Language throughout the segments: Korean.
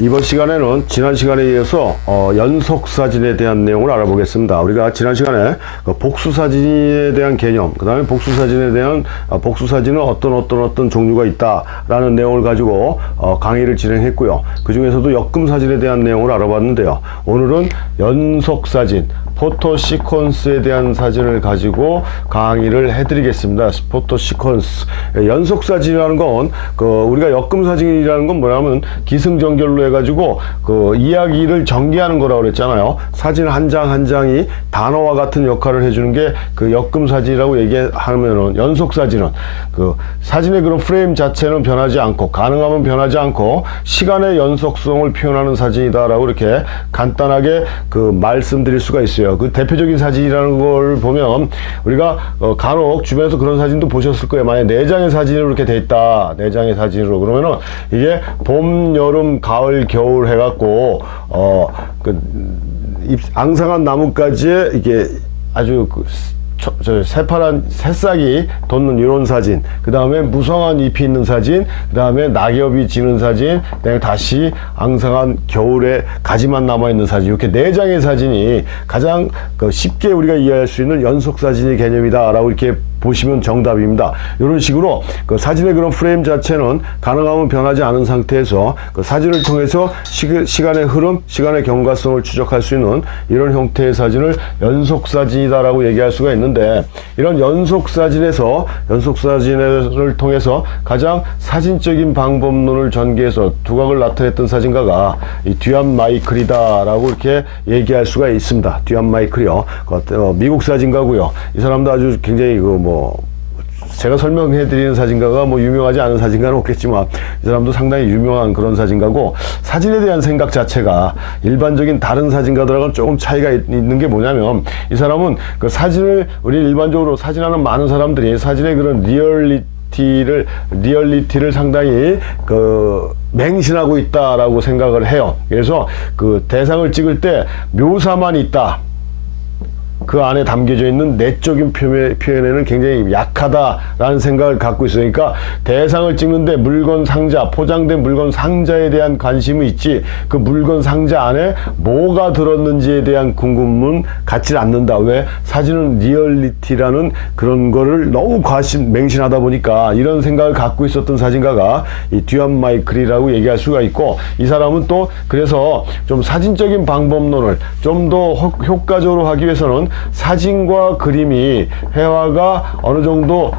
이번 시간에는 지난 시간에 이어서 연속 사진에 대한 내용을 알아보겠습니다. 우리가 지난 시간에 복수 사진에 대한 개념, 그 다음에 복수 사진에 대한 복수 사진은 어떤 종류가 있다라는 내용을 가지고 강의를 진행했고요. 그 중에서도 역금 사진에 대한 내용을 알아봤는데요. 오늘은 연속 사진, 포토 시퀀스에 대한 사진을 가지고 강의를 해드리겠습니다. 포토 시퀀스. 연속 사진이라는 건 우리가 역금 사진이라는 건 뭐냐면 기승전결로 해가지고 이야기를 전개하는 거라고 그랬잖아요. 사진 한 장 한 장이 단어와 같은 역할을 해주는 게 역금 사진이라고 얘기하면은, 연속 사진은 사진의 그런 프레임 자체는 변하지 않고, 가능하면 변하지 않고 시간의 연속성을 표현하는 사진이다라고 이렇게 간단하게 말씀드릴 수가 있어요. 그 대표적인 사진이라는 걸 보면 우리가 간혹 주변에서 그런 사진도 보셨을 거예요. 만약에 4장의 사진으로 이렇게 돼 있다, 4장의 사진으로, 그러면은 이게 봄, 여름, 가을, 겨울 해갖고 앙상한 나뭇가지에 이게 아주 새파란 새싹이 돋는 이런 사진, 그 다음에 무성한 잎이 있는 사진, 그 다음에 낙엽이 지는 사진, 그 다음에 다시 앙상한 겨울에 가지만 남아있는 사진, 이렇게 4장의 사진이 가장 쉽게 우리가 이해할 수 있는 연속 사진의 개념이다 라고 이렇게 보시면 정답입니다. 이런 식으로 사진의 그런 프레임 자체는 가능하면 변하지 않은 상태에서 사진을 통해서 시간의 흐름, 시간의 경과성을 추적할 수 있는 이런 형태의 사진을 연속 사진이다라고 얘기할 수가 있는데, 이런 연속 사진을 통해서 가장 사진적인 방법론을 전개해서 두각을 나타냈던 사진가가 이 듀안 마이클이다라고 이렇게 얘기할 수가 있습니다. 듀안 마이클이요. 미국 사진가고요. 이 사람도 아주 굉장히 제가 설명해드리는 사진가가 유명하지 않은 사진가는 없겠지만 이 사람도 상당히 유명한 그런 사진가고, 사진에 대한 생각 자체가 일반적인 다른 사진가들하고는 조금 차이가 있는 게 뭐냐면, 이 사람은 우리 일반적으로 사진하는 많은 사람들이 사진의 그런 리얼리티를 상당히 맹신하고 있다라고 생각을 해요. 그래서 대상을 찍을 때 묘사만 있다, 그 안에 담겨져 있는 내적인 표현에는 굉장히 약하다라는 생각을 갖고 있어요. 그러니까 대상을 찍는데 물건 상자, 포장된 물건 상자에 대한 관심이 있지, 그 물건 상자 안에 뭐가 들었는지에 대한 궁금은 갖지 않는다. 왜? 사진은 리얼리티라는 그런 거를 너무 맹신하다 보니까 이런 생각을 갖고 있었던 사진가가 이 듀안 마이클이라고 얘기할 수가 있고, 이 사람은 또 그래서 좀 사진적인 방법론을 좀 더 효과적으로 하기 위해서는 사진과 그림이 회화가 어느 정도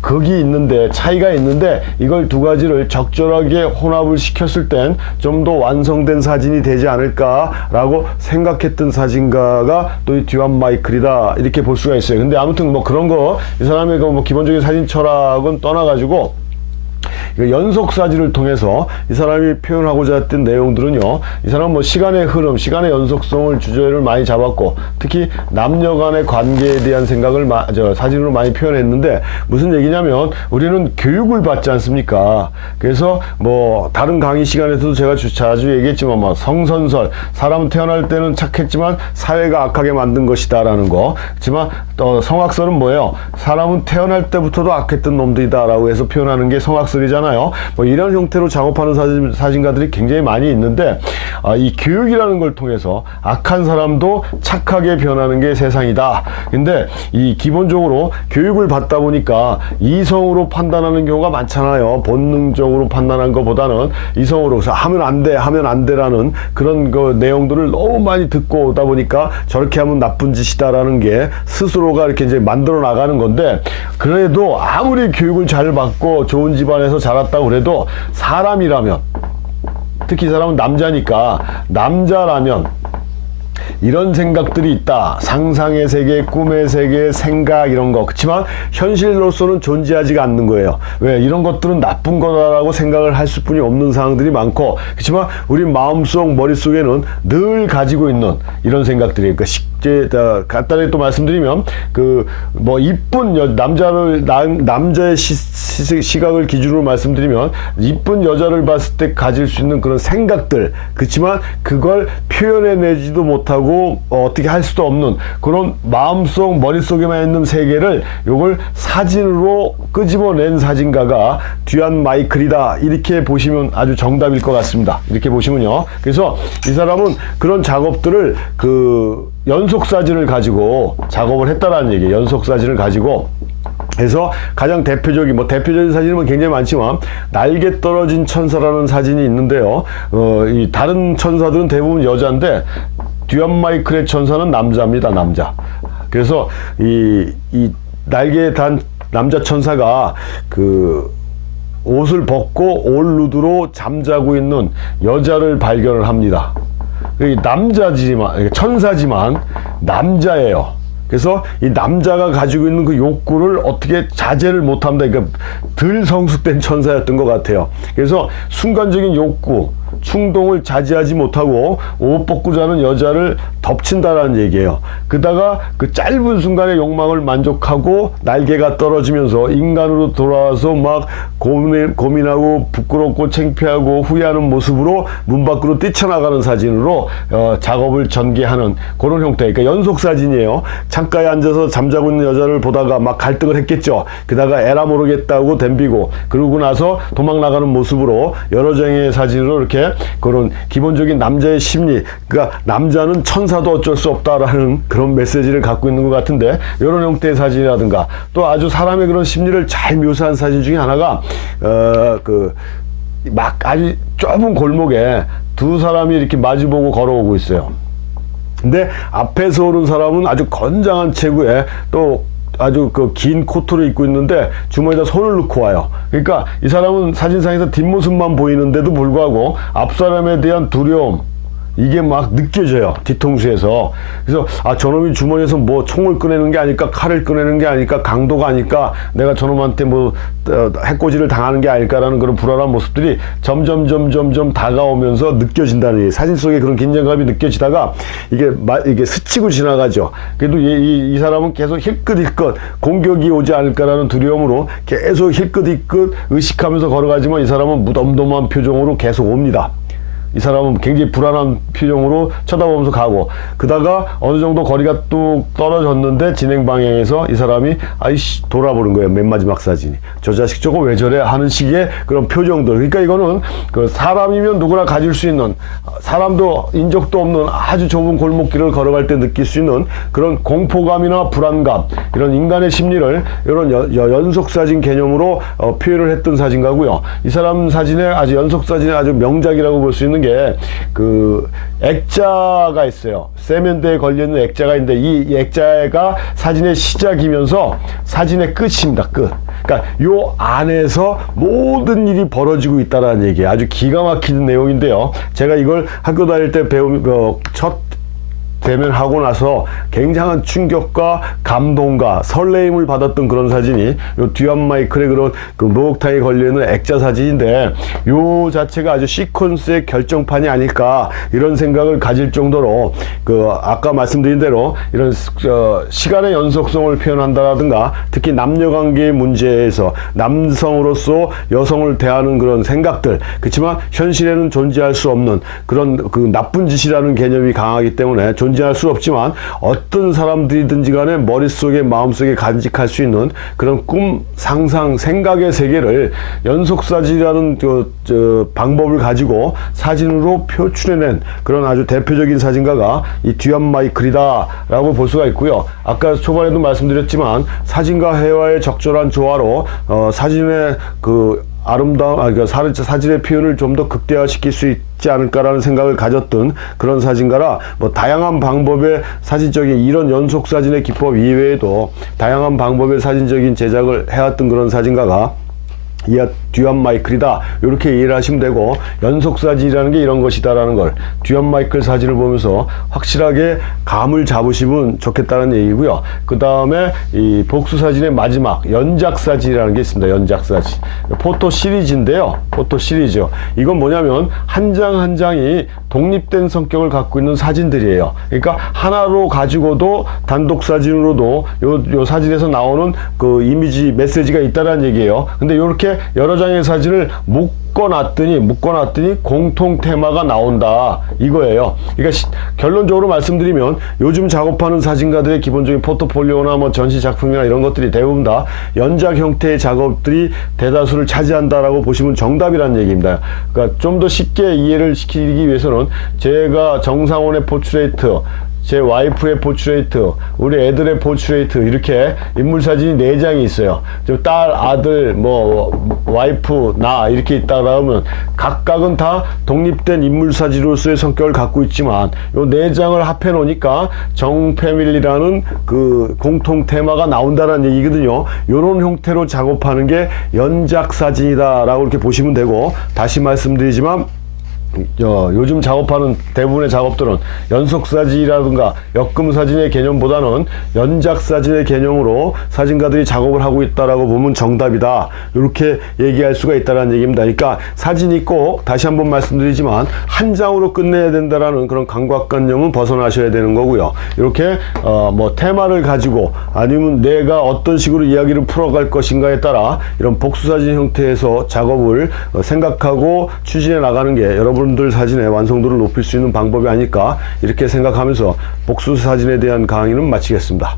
극이 있는데, 차이가 있는데, 이걸 두 가지를 적절하게 혼합을 시켰을 땐 좀 더 완성된 사진이 되지 않을까라고 생각했던 사진가가 또 이 듀안 마이클이다, 이렇게 볼 수가 있어요. 근데 아무튼 그런 거, 이 사람의 기본적인 사진 철학은 떠나가지고 연속 사진을 통해서 이 사람이 표현하고자 했던 내용들은요, 이 사람은 시간의 흐름, 시간의 연속성을 주제를 많이 잡았고, 특히 남녀 간의 관계에 대한 생각을 사진으로 많이 표현했는데, 무슨 얘기냐면 우리는 교육을 받지 않습니까? 그래서 다른 강의 시간에서도 제가 자주 얘기했지만 성선설, 사람은 태어날 때는 착했지만 사회가 악하게 만든 것이다 라는 거. 그렇지만 성악설은 뭐예요? 사람은 태어날 때부터도 악했던 놈들이다 라고 해서 표현하는 게 성악설이잖아요. 이런 형태로 작업하는 사진가들이 굉장히 많이 있는데, 이 교육이라는 걸 통해서 악한 사람도 착하게 변하는 게 세상이다. 근데 이 기본적으로 교육을 받다 보니까 이성으로 판단하는 경우가 많잖아요. 본능적으로 판단한 것보다는 이성으로 하면 안 돼라는 그런 내용들을 너무 많이 듣고 오다 보니까 저렇게 하면 나쁜 짓이다라는 게 스스로가 이렇게 이제 만들어 나가는 건데, 그래도 아무리 교육을 잘 받고 좋은 집안에서 자랐다고 그래도 사람이라면, 특히 이 사람은 남자라면 이런 생각들이 있다. 상상의 세계, 꿈의 세계, 생각, 이런 거. 그렇지만 현실로서는 존재하지가 않는 거예요. 왜? 이런 것들은 나쁜 거다라고 생각을 할 수뿐이 없는 상황들이 많고, 그렇지만 우리 마음속, 머릿속에는 늘 가지고 있는 이런 생각들이, 이제 간단히 또 말씀드리면 그 뭐 이쁜 남자의 시각을 기준으로 말씀드리면 이쁜 여자를 봤을 때 가질 수 있는 그런 생각들, 그렇지만 그걸 표현해내지도 못하고 어떻게 할 수도 없는 그런 마음속 머릿속에만 있는 세계를 요걸 사진으로 끄집어낸 사진가가 듀안 마이클이다, 이렇게 보시면 아주 정답일 것 같습니다. 이렇게 보시면요. 그래서 이 사람은 그런 작업들을 그 연속 사진을 가지고 작업을 했다라는 얘기예요. 연속 사진을 가지고 해서 가장 대표적인 대표적인 사진은 굉장히 많지만 날개 떨어진 천사라는 사진이 있는데요. 이 다른 천사들은 대부분 여자인데 듀안 마이클의 천사는 남자입니다. 남자. 그래서 이 날개에 단 남자 천사가 그 옷을 벗고 올루드로 잠자고 있는 여자를 발견을 합니다. 남자지만, 천사지만 남자예요. 그래서 이 남자가 가지고 있는 그 욕구를 어떻게 자제를 못합니다. 그러니까 덜 성숙된 천사였던 것 같아요. 그래서 순간적인 욕구, 충동을 자제하지 못하고 옷 벗고 자는 여자를 덮친다라는 얘기예요. 그다가 그 짧은 순간의 욕망을 만족하고 날개가 떨어지면서 인간으로 돌아와서 막 고민하고 부끄럽고 창피하고 후회하는 모습으로 문 밖으로 뛰쳐나가는 사진으로 작업을 전개하는 그런 형태. 그러니까 연속 사진이에요. 창가에 앉아서 잠자고 있는 여자를 보다가 막 갈등을 했겠죠. 그다가 에라 모르겠다고 덤비고 그러고 나서 도망 나가는 모습으로 여러 장의 사진으로 이렇게 그런 기본적인 남자의 심리, 그러니까 남자는 천사도 어쩔 수 없다라는 그런 메시지를 갖고 있는 것 같은데, 이런 형태의 사진이라든가 또 아주 사람의 그런 심리를 잘 묘사한 사진 중에 하나가 막 아주 좁은 골목에 두 사람이 이렇게 마주보고 걸어오고 있어요. 근데 앞에서 오는 사람은 아주 건장한 체구에 또 아주 그 긴 코트를 입고 있는데 주머니에다 손을 넣고 와요. 그러니까 이 사람은 사진상에서 뒷모습만 보이는데도 불구하고 앞 사람에 대한 두려움, 이게 막 느껴져요. 뒤통수에서. 그래서 저놈이 주머니에서 뭐 총을 꺼내는 게 아닐까, 칼을 꺼내는 게 아닐까, 강도가 아닐까, 내가 저놈한테 해코지를 당하는 게 아닐까라는 그런 불안한 모습들이 점점 다가오면서 느껴진다는 얘기. 사진 속에 그런 긴장감이 느껴지다가 이게 스치고 지나가죠. 그래도 이 사람은 계속 힐끗힐끗 공격이 오지 않을까라는 두려움으로 계속 힐끗힐끗 의식하면서 걸어가지만 이 사람은 무덤덤한 표정으로 계속 옵니다. 이 사람은 굉장히 불안한 표정으로 쳐다보면서 가고, 그다가 어느 정도 거리가 뚝 떨어졌는데 진행 방향에서 이 사람이 돌아보는 거예요. 맨 마지막 사진이. 저 자식 저거 왜 저래 하는 식의 그런 표정들. 그러니까 이거는 그 사람이면 누구나 가질 수 있는, 사람도 인적도 없는 아주 좁은 골목길을 걸어갈 때 느낄 수 있는 그런 공포감이나 불안감, 이런 인간의 심리를 이런 연속 사진 개념으로 표현을 했던 사진가고요. 이 사람 사진의 아주 연속 사진의 아주 명작이라고 볼 수 있는 게 그 액자가 있어요. 세면대에 걸려있는 액자가 있는데 이 액자가 사진의 시작이면서 사진의 끝입니다. 끝. 그러니까 요 안에서 모든 일이 벌어지고 있다라는 얘기예요. 아주 기가 막히는 내용인데요. 제가 이걸 학교 다닐 때 첫 대면하고 나서 굉장한 충격과 감동과 설레임을 받았던 그런 사진이 요 듀안 마이클의 그런 그 목욕탕에 걸려있는 액자 사진인데, 요 자체가 아주 시퀀스의 결정판이 아닐까 이런 생각을 가질 정도로 그 아까 말씀드린 대로 이런 시간의 연속성을 표현한다라든가 특히 남녀관계의 문제에서 남성으로서 여성을 대하는 그런 생각들, 그렇지만 현실에는 존재할 수 없는 그런 그 나쁜 짓이라는 개념이 강하기 때문에 존재할 수 없지만 어떤 사람들이든지 간에 머릿속에 마음속에 간직할 수 있는 그런 꿈, 상상, 생각의 세계를 연속사진이라는 방법을 가지고 사진으로 표출해낸 그런 아주 대표적인 사진가가 이 듀안 마이클이다 라고 볼 수가 있고요. 아까 초반에도 말씀드렸지만 사진과 회화의 적절한 조화로 사진의 그 아름다운, 그러니까 사진의 표현을 좀 더 극대화시킬 수 있지 않을까라는 생각을 가졌던 그런 사진가라, 다양한 방법의 사진적인 이런 연속 사진의 기법 이외에도 다양한 방법의 사진적인 제작을 해왔던 그런 사진가가 이 듀안 마이클이다. 이렇게 이해를 하시면 되고, 연속 사진이라는 게 이런 것이다라는 걸 듀안 마이클 사진을 보면서 확실하게 감을 잡으시면 좋겠다는 얘기고요. 그 다음에 이 복수 사진의 마지막 연작 사진이라는 게 있습니다. 연작 사진. 포토 시리즈인데요. 포토 시리즈. 이건 뭐냐면 한 장 한 장이 독립된 성격을 갖고 있는 사진들이에요. 그러니까 하나로 가지고도 단독 사진으로도 요 사진에서 나오는 그 이미지 메시지가 있다는 얘기예요. 근데 이렇게 여러 장의 사진을 묶어놨더니 공통 테마가 나온다 이거예요. 그러니까 결론적으로 말씀드리면 요즘 작업하는 사진가들의 기본적인 포트폴리오나 뭐 전시 작품이나 이런 것들이 대부분 다 연작 형태의 작업들이 대다수를 차지한다라고 보시면 정답이라는 얘기입니다. 그러니까 좀 더 쉽게 이해를 시키기 위해서는 제가 정상원의 포트레이트, 제 와이프의 포트레이트, 우리 애들의 포트레이트, 이렇게 인물 사진이 4장이 있어요. 좀 딸, 아들, 뭐 와이프, 나 이렇게 있다 그러면 각각은 다 독립된 인물 사진으로서의 성격을 갖고 있지만 요 4장을 합해 놓으니까 정 패밀리라는 그 공통 테마가 나온다는 얘기거든요. 요런 형태로 작업하는 게 연작 사진이다라고 이렇게 보시면 되고, 다시 말씀드리지만 요즘 작업하는 대부분의 작업들은 연속사진이라든가 역금사진의 개념보다는 연작사진의 개념으로 사진가들이 작업을 하고 있다라고 보면 정답이다. 이렇게 얘기할 수가 있다는 얘기입니다. 그러니까 사진이 꼭, 다시 한번 말씀드리지만, 한 장으로 끝내야 된다라는 그런 강박관념은 벗어나셔야 되는 거고요. 이렇게 뭐 테마를 가지고 아니면 내가 어떤 식으로 이야기를 풀어갈 것인가에 따라 이런 복수사진 형태에서 작업을 생각하고 추진해 나가는 게 여러분들 사진의 완성도를 높일 수 있는 방법이 아닐까, 이렇게 생각하면서 복수 사진에 대한 강의는 마치겠습니다.